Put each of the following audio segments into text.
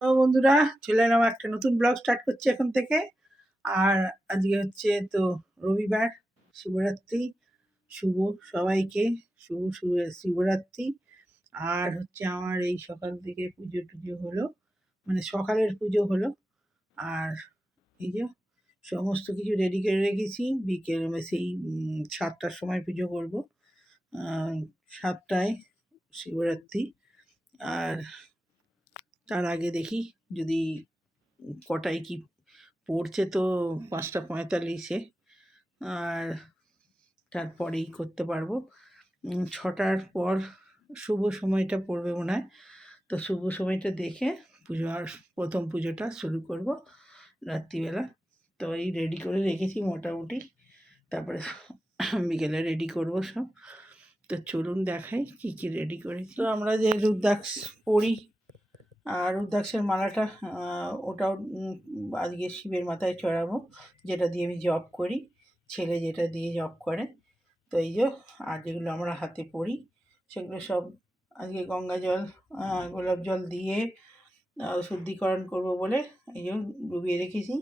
তো বন্ধুরা, চলে এলাম একটা নতুন ব্লগ স্টার্ট করছি এখন থেকে। আর আজকে হচ্ছে তো রবিবার, শিবরাত্রি। শুভ সবাইকে শুভ শুভ শিবরাত্রি। আর হচ্ছে আমার এই সকাল থেকে পুজো টুজো হলো, মানে সকালের পুজো হলো। আর এই যে সমস্ত কিছু রেডি করে রেখেছি, বিকেল সেই 7টার সময় পুজো করব। 7টায় শিবরাত্রি। আর তার আগে দেখি যদি কটায় কি পড়ছে, তো 5টা 45-এ। আর তারপরেই করতে পারবো। 6টার পর শুভ সময়টা পড়বে মনে হয়। তো শুভ সময়টা দেখে পুজো আর প্রথম পুজোটা শুরু করব রাত্রিবেলা। তো এই রেডি করে রেখেছি মোটামুটি, তারপরে বিকেলে রেডি করব সব। তো চলুন দেখাই কী কী রেডি করেছি। তো আমরা যে রুদ্রাক্ষ পড়ি, আর রুদ্রাক্ষের মালাটা ওটাও আজকে শিবের মাথায় চড়াবো, যেটা দিয়ে আমি জপ করি, ছেলে যেটা দিয়ে জপ করে। তো এই যে, আর যেগুলো আমরা হাতে পড়ি সেগুলো সব আজকে গঙ্গা জল, গোলাপ জল দিয়ে শুদ্ধিকরণ করব বলে এই যে ডুবিয়ে রেখেছি।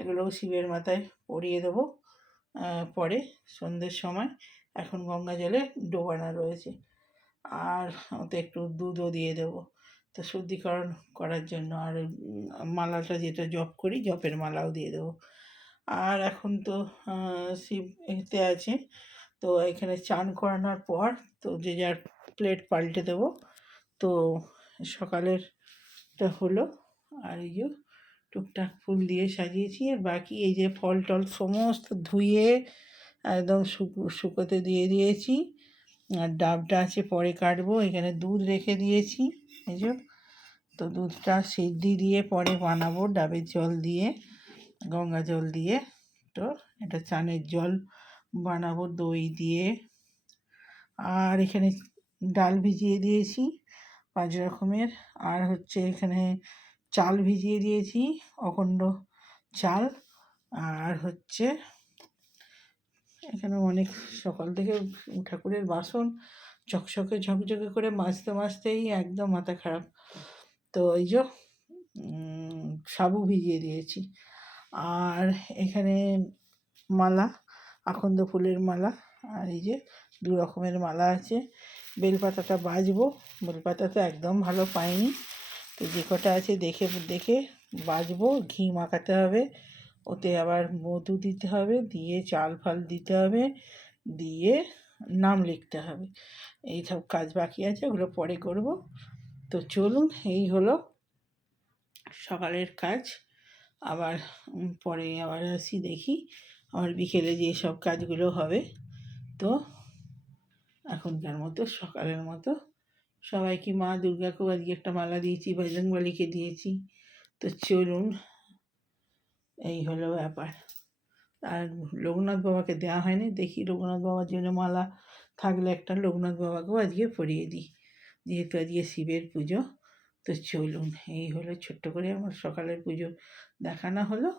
এগুলোও শিবের মাথায় পরিয়ে দেবো পরে সন্ধ্যের সময়। এখন গঙ্গা জলে ডোবানো রয়েছে। আর ওতে একটু দুধও দিয়ে দেবো, তো শুদ্ধিকরণ করার জন্য। আর মালাটা যেটা জপ করি, জপের মালাও দিয়ে দেবো। আর এখন তো শিব এতে আছে, তো এখানে চান করানোর পর তো যে যার প্লেট পাল্টে দেবো। তো সকালেরটা হলো। আর এই যে টুকটাক ফুল দিয়ে সাজিয়েছি, আর বাকি এই যে ফল টল সমস্ত ধুয়ে একদম শুকোতে দিয়ে দিয়েছি। আর ডাবটা আছে পরে কাটবো। এখানে দুধ রেখে দিয়েছি, এই যে। তো দুধটা সিদ্ধি দিয়ে পরে বানাবো ডাবের জল দিয়ে, গঙ্গা জল দিয়ে। তো এটা চানের জল বানাবো দই দিয়ে। আর এখানে ডাল ভিজিয়ে দিয়েছি 5 রকমের। আর হচ্ছে এখানে চাল ভিজিয়ে দিয়েছি, অখণ্ড চাল। আর হচ্ছে এখানে অনেক সকাল থেকে ঠাকুরের বাসন ঝকঝকে ঝকঝকে করে মাজতে মাজতেই একদম মাথা খারাপ। তো এই যে সাবু ভিজিয়ে দিয়েছি। আর এখানে মালা, আকন্দ ফুলের মালা। আর এই যে 2 রকমের মালা আছে। বেলপাতাটা বাজবো, বেলপাতা তো একদম ভালো পাইনি, তো যে কটা আছে দেখে দেখে বাজবো। ঘি মাখাতে হবে, ওতে আবার মধু দিতে হবে, দিয়ে চাল ফাল দিতে হবে, দিয়ে নাম লিখতে হবে। এই সব কাজ বাকি আছে, ওগুলো পরে করব। তো চলুন, এই হলো সকালের কাজ। আবার পরে আবার আসি, দেখি আবার বিকেলে যে সব কাজগুলো হবে। তো এখনকার মতো সকালের মতো সবাইকে, মা দুর্গাকেও আজকে একটা মালা দিয়েছি, বজরংবলীকে দিয়েছি। তো চলুন, এই হলো ব্যাপার। আর লোকনাথ বাবাকে দেওয়া হয়নি, দেখি লোকনাথ বাবার জন্য মালা থাকলে একটা লোকনাথ বাবাকেও আজকে পরিয়ে দিই, যেহেতু আজকে শিবের পুজো। তো চলুন, এই হলো ছোট্ট করে আমার সকালের পুজো দেখানো হলো।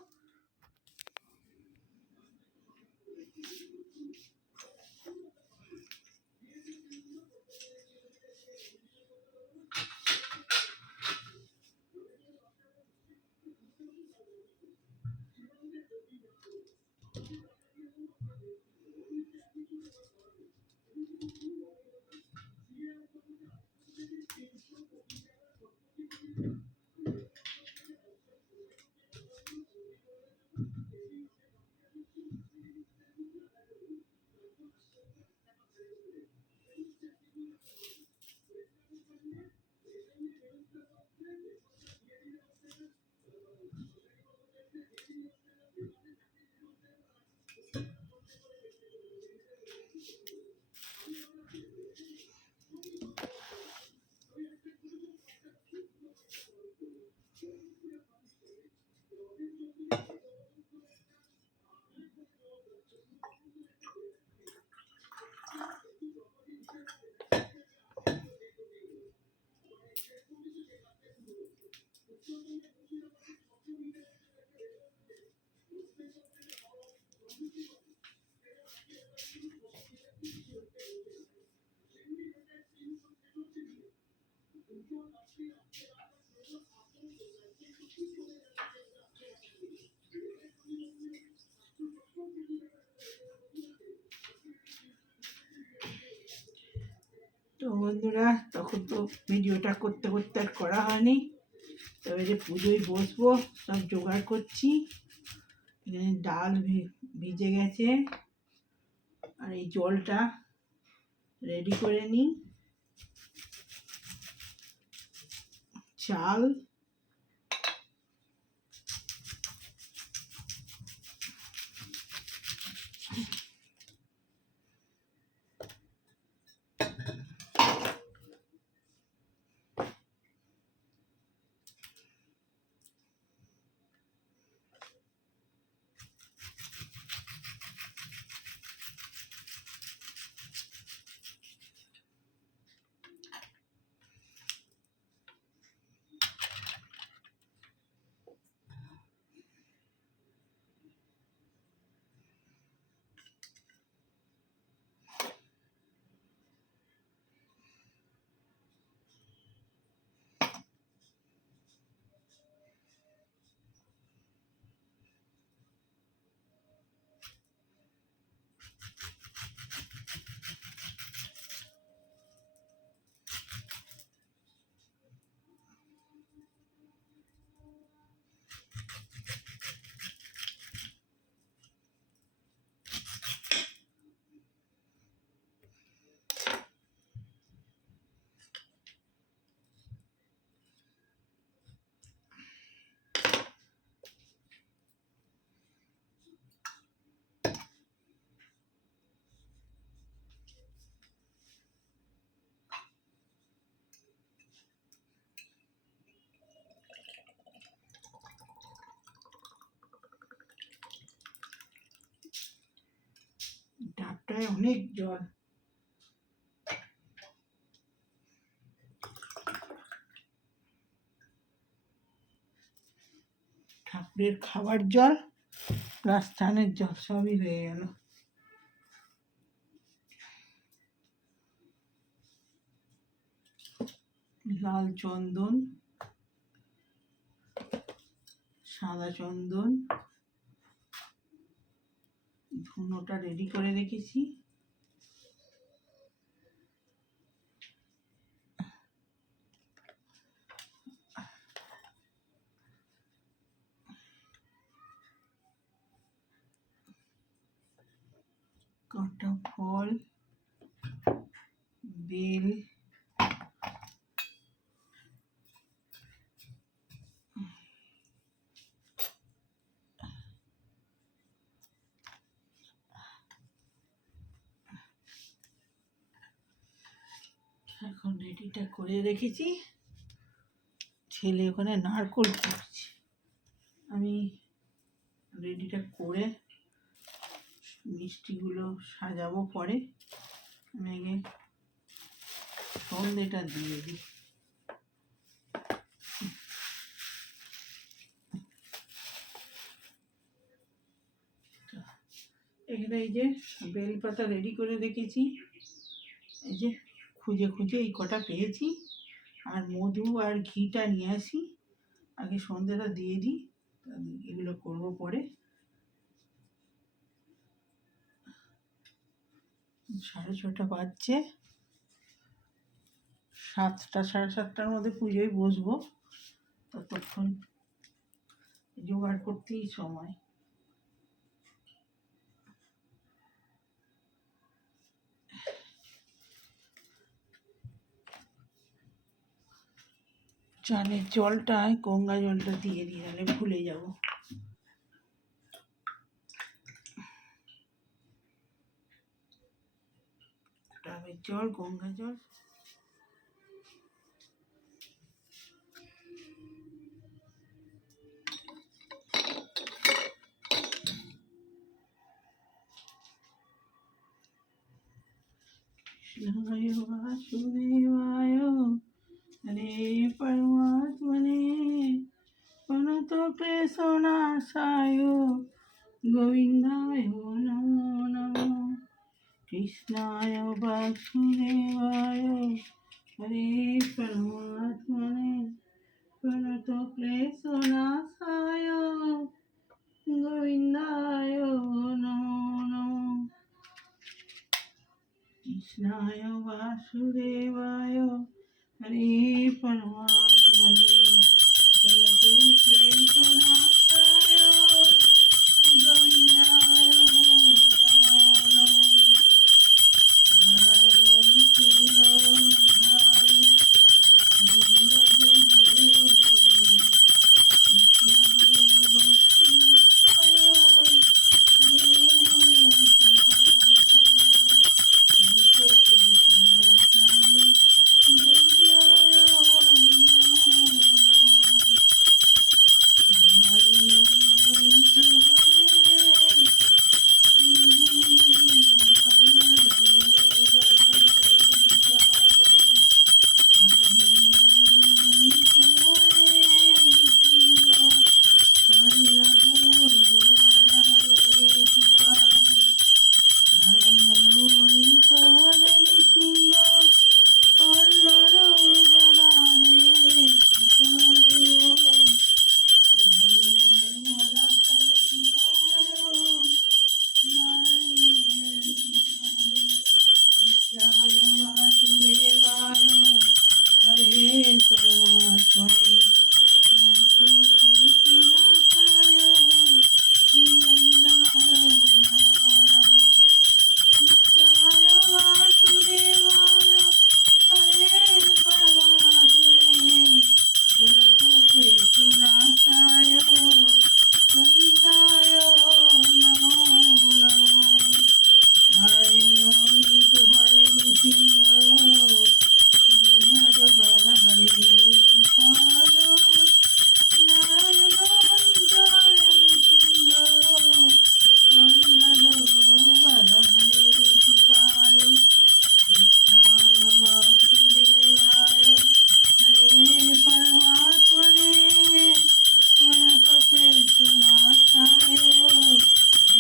বন্ধুরা, তখন তো ভিডিওটা করতে করতে আর করা হয়নি। তবে যে পুজোয় বসবো, সব জোগাড় করছি। এখানে ডাল ভিজে গেছে, আর এই জলটা রেডি করে নিই। চাল, ডাবটায় অনেক জল। ঠাকুরের খাবার জল প্লাস স্নানের জল সবই হয়ে গেল। লাল চন্দন, সাদা চন্দন, ধুনোটা রেডি করে রেখেছি। কাঁটা ফল, বেল, এখন রেডিটা করে রেখেছি। ছেলে ওখানে নারকোল করছে, আমি রেডিটা করে মিষ্টিগুলো সাজাবো পরে। আমি আগে সন্ধ্যেটা দিয়ে দিই। এখানে এই যে বেলপাতা রেডি করে রেখেছি, এই যে খুঁজে খুঁজে এই কটা পেয়েছি। আর মধু আর ঘিটা নিয়ে আসি, আগে সন্ধ্যেটা দিয়ে দিই, এগুলো করবো পরে। 6:30 বাজছে, 7টা 7:30টার মধ্যে পুজোয় বসবো। ততক্ষণ জোগাড় করতেই সময়। চালের জলটায় গঙ্গা জলটা দিয়ে দিই, নাহলে ভুলে যাব। ডাবের জল, গঙ্গা জল, কৃষ্ণায় বাসুদেবায় হরে পরমাত্মনে প্রণত ক্লেশনাশায় গোবিন্দায় নমো নমঃ। কৃষ্ণায় বাসুদেবায় হরে পরমাত্মনে প্রণত ক্লেশনাশায় গোবিন্দায় নমো নমঃ। কৃষ্ণায় বাসুদেবায় हरे परमात्मने वरदो कृष्णाय गोविन्दाय नमो नमः। नारायण सिंह हरि हरे परमात्मने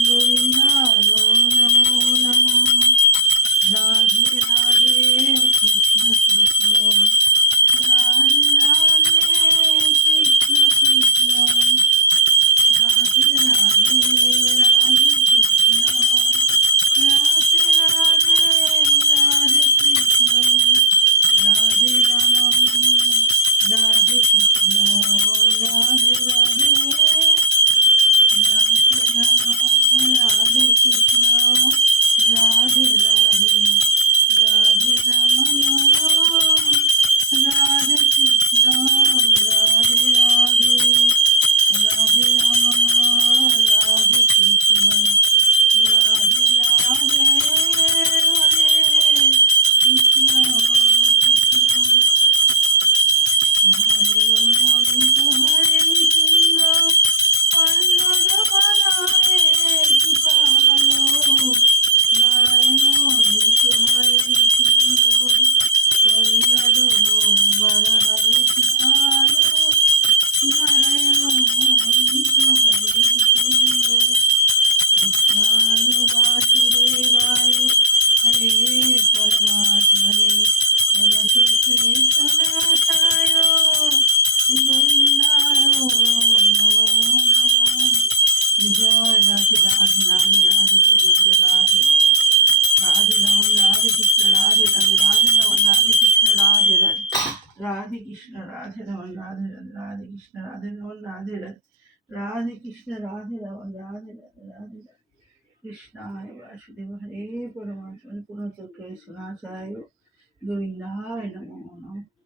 गोविंदाय नमो नमः। राधे राधे कृष्ण कृष्ण राधे राधे कृष्ण कृष्ण राधे राधे राधे कृष्ण राधे राधे राधे कृष्ण राधे राम राधे कृष्ण राधे राधे राधे राम राधे कृष्ण राधे राधे राधे रमण राधे कृष्ण राधे राधे राधे रमण राधे कृष्ण राधे राधे हरे कृष्ण कृष्ण हरे सिंह पल्लव बनाए कृपालो नारायण हरे सिंह पल्लव वर हरे कृपालो नारायण हरे सिंह कृष्णाय वासुदेवाय हरे परमात्मने कृष्णनाथाय गोविन्दाय नमो नमः। जय राधे राधे राधे राधे गोविंद राधे राधे राधे राम राधे कृष्ण राधे राधे राधे राम राधे कृष्ण राधे राधे राधे कृष्ण राधे राम राधे राधे राधे कृष्ण राधे राम राधे राधे राधे कृष्ण राधे राम राधे राधे राधे राधे कृष्णाय वासुदेव हरे परमात्मने पुनः कृष्णाचार्य गोविंदाय नमो नमः।